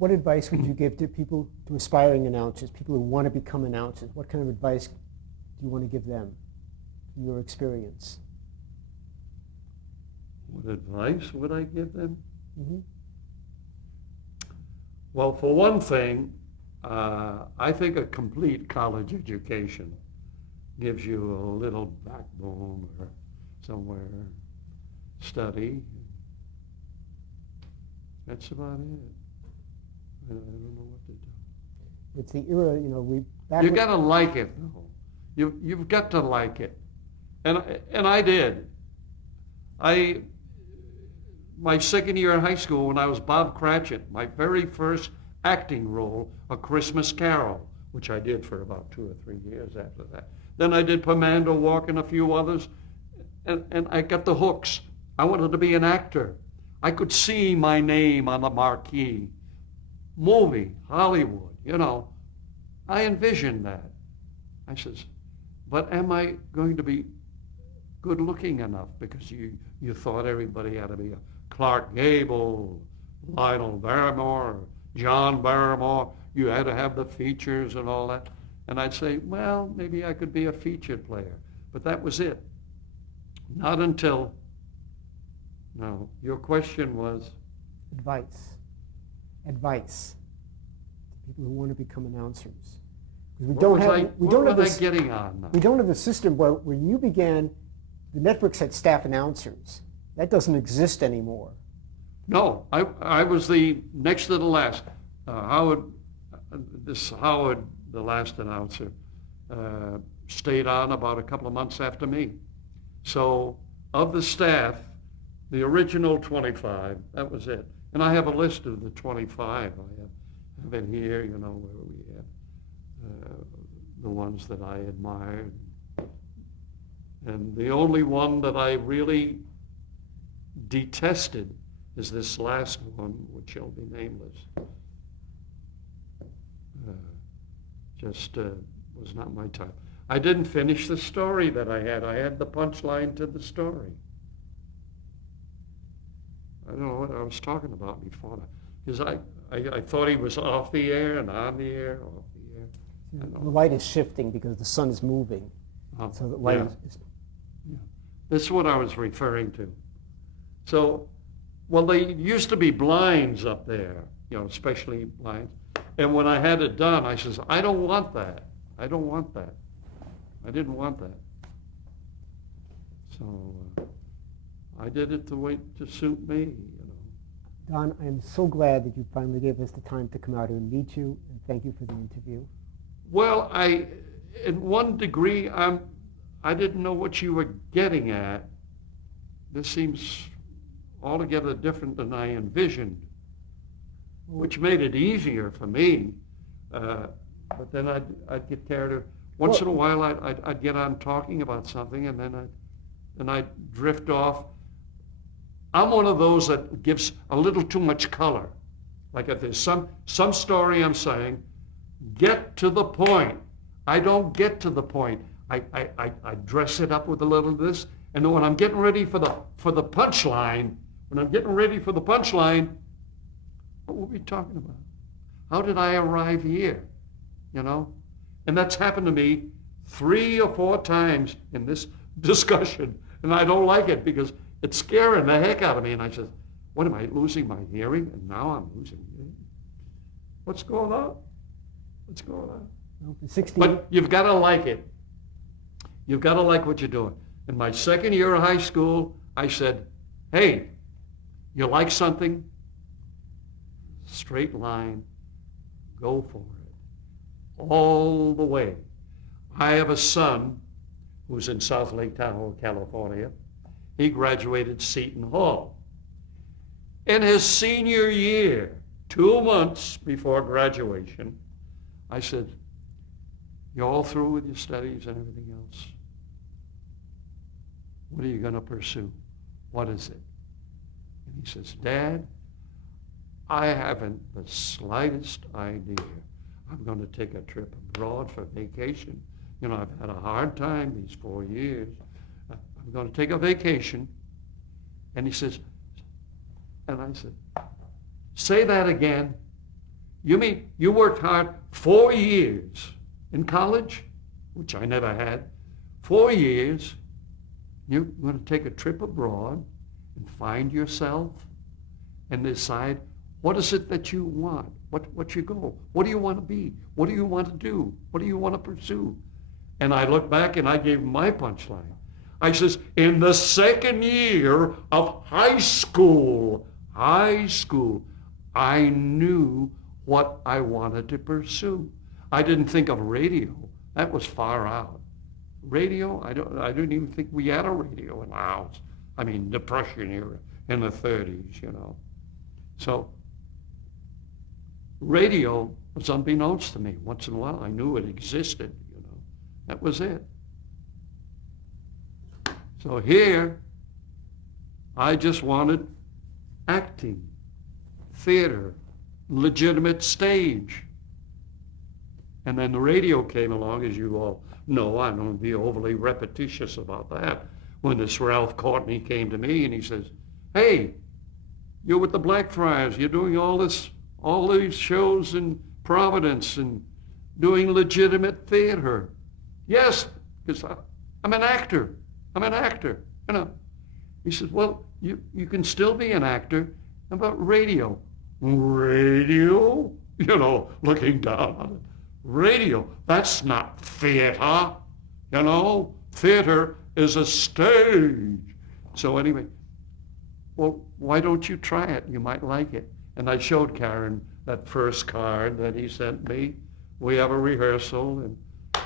What advice would you give to people, to aspiring announcers, people who want to become announcers? What kind of advice do you want to give them from your experience? What advice would I give them? Mm-hmm. Well, for one thing, I think a complete college education gives you a little backbone or somewhere study. That's about it. I don't know what to do. It's the era, You got to like it, though. You've got to like it, and I did. My second year in high school, when I was Bob Cratchit, my very first acting role, A Christmas Carol, which I did for about 2 or 3 years after that. Then I did Pomander Walk and a few others, and I got the hooks. I wanted to be an actor. I could see my name on the marquee. Movie, Hollywood, I envisioned that. I says, but am I going to be good looking enough? Because you thought everybody had to be a Clark Gable, Lionel Barrymore, John Barrymore. You had to have the features and all that. And I'd say, well, maybe I could be a featured player. But that was it. Not until, no, your question was? Advice to people who want to become announcers. What was I getting on now? We don't have a system where when you began, the networks had staff announcers. That doesn't exist anymore. No, I was the next to the last. Howard, the last announcer, stayed on about a couple of months after me. So of the staff, the original 25, that was it. And I have a list of the 25. I have it here, where we have the ones that I admired. And the only one that I really detested is this last one, which shall be nameless. Was not my type. I didn't finish the story that I had. I had the punchline to the story. I don't know what I was talking about before that. Because I thought he was off the air and on the air, off the air. The light is shifting because the sun is moving. So the light is... Yeah. This is what I was referring to. So, well, they used to be blinds up there, especially blinds. And when I had it done, I says, I don't want that. I don't want that. I didn't want that. So I did it to suit me, Don, I am so glad that you finally gave us the time to come out here and meet you, and thank you for the interview. Well, in one degree, I didn't know what you were getting at. This seems altogether different than I envisioned, which made it easier for me. But then I'd get tired of, once in a while I'd get on talking about something, and then I'd drift off. I'm one of those that gives a little too much color. Like if there's some story I'm saying, get to the point. I don't get to the point. I dress it up with a little of this, and then when I'm getting ready for the punchline, what were we talking about? How did I arrive here? And that's happened to me 3 or 4 times in this discussion, and I don't like it because it's scaring the heck out of me. And I said, what, am I losing my hearing? And now I'm losing hearing. What's going on? Well, But you've got to like it. You've got to like what you're doing. In my second year of high school, I said, hey, you like something? Straight line, go for it. All the way. I have a son who's in South Lake Tahoe, California. He graduated Seton Hall. In his senior year, 2 months before graduation, I said, you're all through with your studies and everything else. What are you going to pursue? What is it? And he says, Dad, I haven't the slightest idea. I'm going to take a trip abroad for vacation. I've had a hard time these 4 years. I'm going to take a vacation. And he says, and I said, say that again. You mean you worked hard 4 years in college, which I never had, 4 years, you're going to take a trip abroad and find yourself and decide what is it that you want? What's your goal? What do you want to be? What do you want to do? What do you want to pursue? And I look back and I gave my punchline. I says, in the second year of high school, I knew what I wanted to pursue. I didn't think of radio. That was far out. Radio, I didn't even think we had a radio in the house. I mean, Depression era in the 30s, you know. So radio was unbeknownst to me. Once in a while, I knew it existed, you know. That was it. So here, I just wanted acting, theater, legitimate stage. And then the radio came along, as you all know. I don't want to be overly repetitious about that. When this Ralph Courtney came to me and he says, hey, you're with the Blackfriars. You're doing all these shows in Providence and doing legitimate theater. Yes, because I'm an actor. You know. He says, well, you can still be an actor. How about radio? Radio? You know, looking down on it. Radio, that's not theater. You know, theater is a stage. So anyway, well, why don't you try it? You might like it. And I showed Karen that first card that he sent me. We have a rehearsal,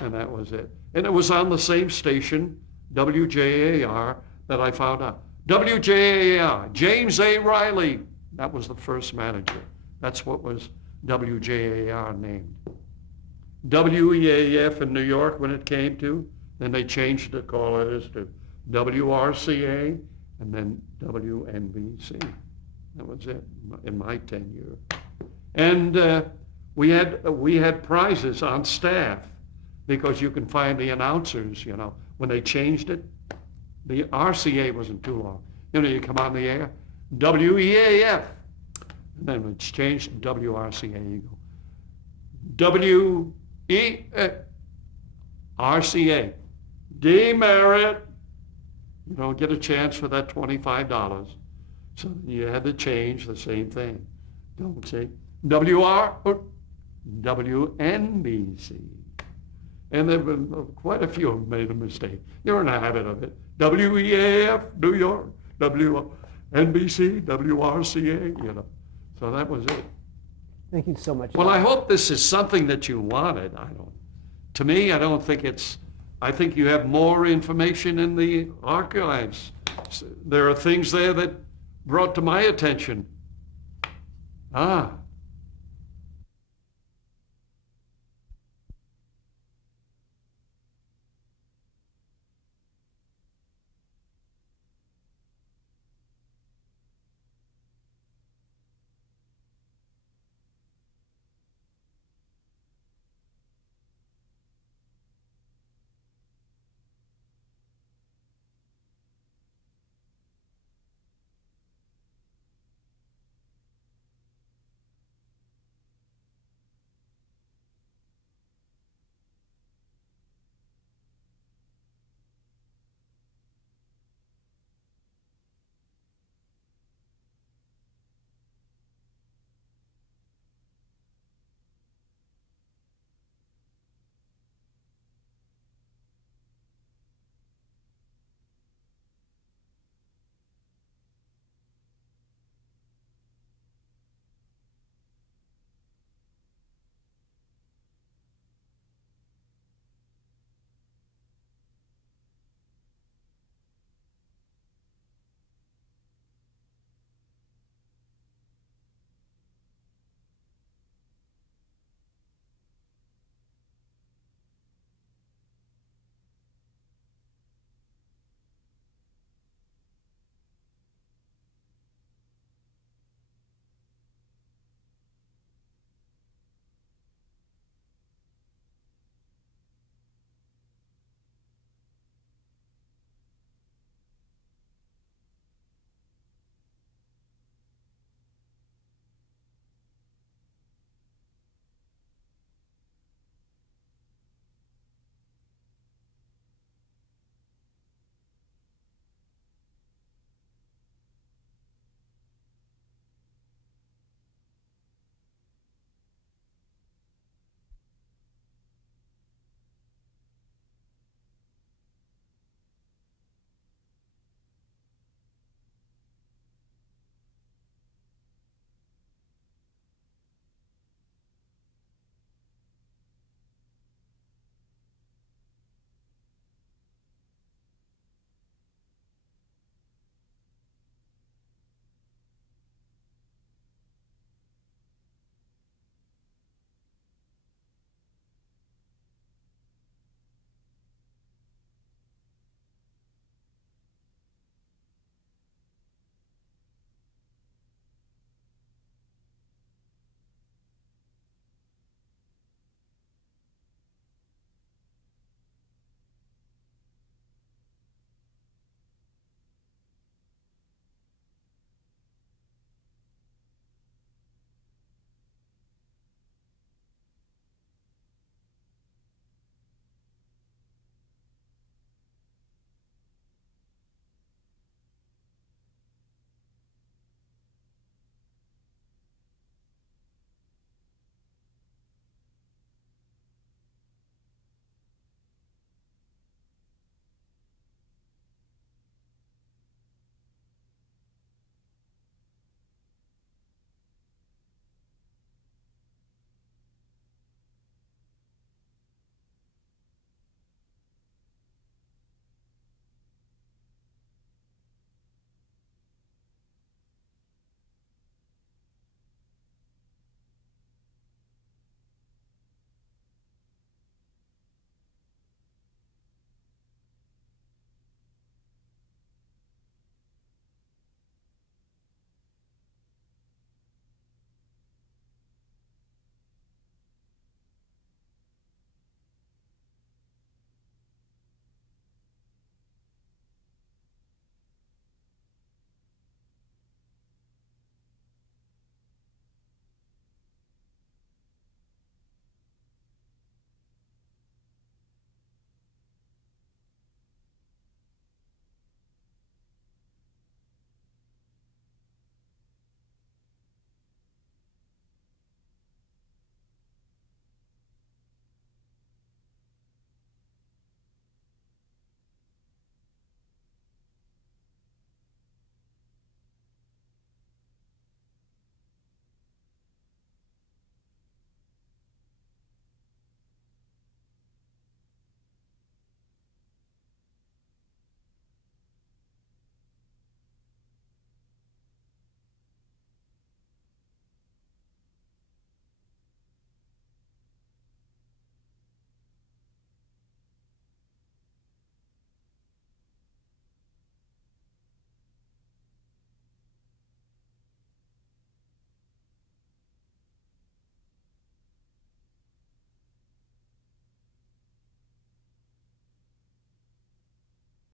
and that was it. And it was on the same station, WJAR, that I found out. WJAR, James A. Riley. That was the first manager. That's what was WJAR named. WEAF in New York when it came to, then they changed the call letters to WRCA and then WNBC. That was it in my tenure. And we had prizes on staff because you can find the announcers, you know. When they changed it, the RCA wasn't too long. You know, you come on the air, WEAF. And then when it's changed to WRCA, you go, RCA. Demerit. You don't get a chance for that $25. So you had to change the same thing. Don't say WR or WNBC. And there have been quite a few have made a mistake. You're in the habit of it. WEAF, New York, WNBC, WRCA, you know. So that was it. Thank you so much. Well, I hope this is something that you wanted. To me, I don't think it's, I think you have more information in the archives. There are things there that brought to my attention.